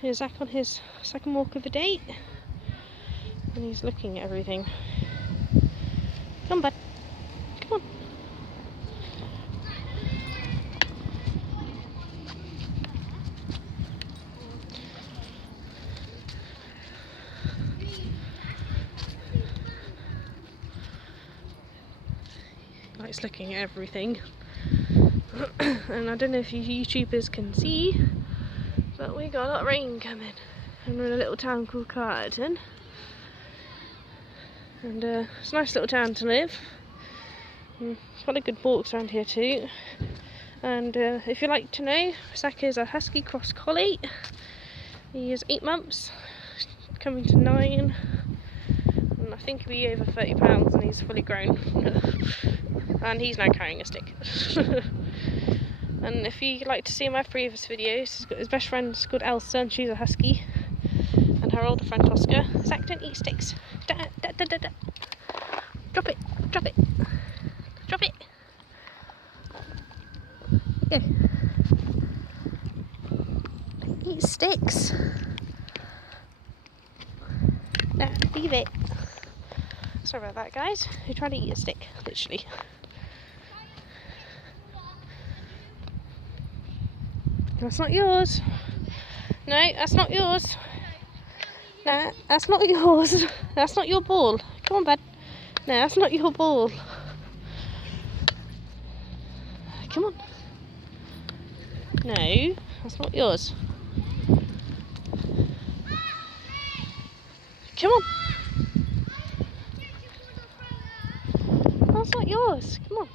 Here's Zach on his second walk of the day, and he's looking at everything. Come on, bud. Come on. He likes looking at everything. And I don't know if you YouTubers can see, but we got a lot of rain coming. And we're in a little town called Carterton. And it's a nice little town to live. It's got a good walks around here too. And if you'd like to know, Zach is a Husky Cross Collie. He is 8 months, coming to 9. And I think he'll be over 30 pounds and he's fully grown. And he's now carrying a stick. And if you'd like to see my previous videos, he's got his best friend's called Elsa and she's a Husky. And her older friend Oscar. Zach, don't eat sticks. Da, da, da, da, da. Drop it, drop it, drop it. Go. Eat sticks. No, leave it. Sorry about that, guys. You're trying to eat a stick, literally. That's not yours. No, that's not yours. No, that's not yours. That's not your ball. Come on, bud. No, that's not your ball. Come on. No, that's not yours. Come on. That's not yours. Come on.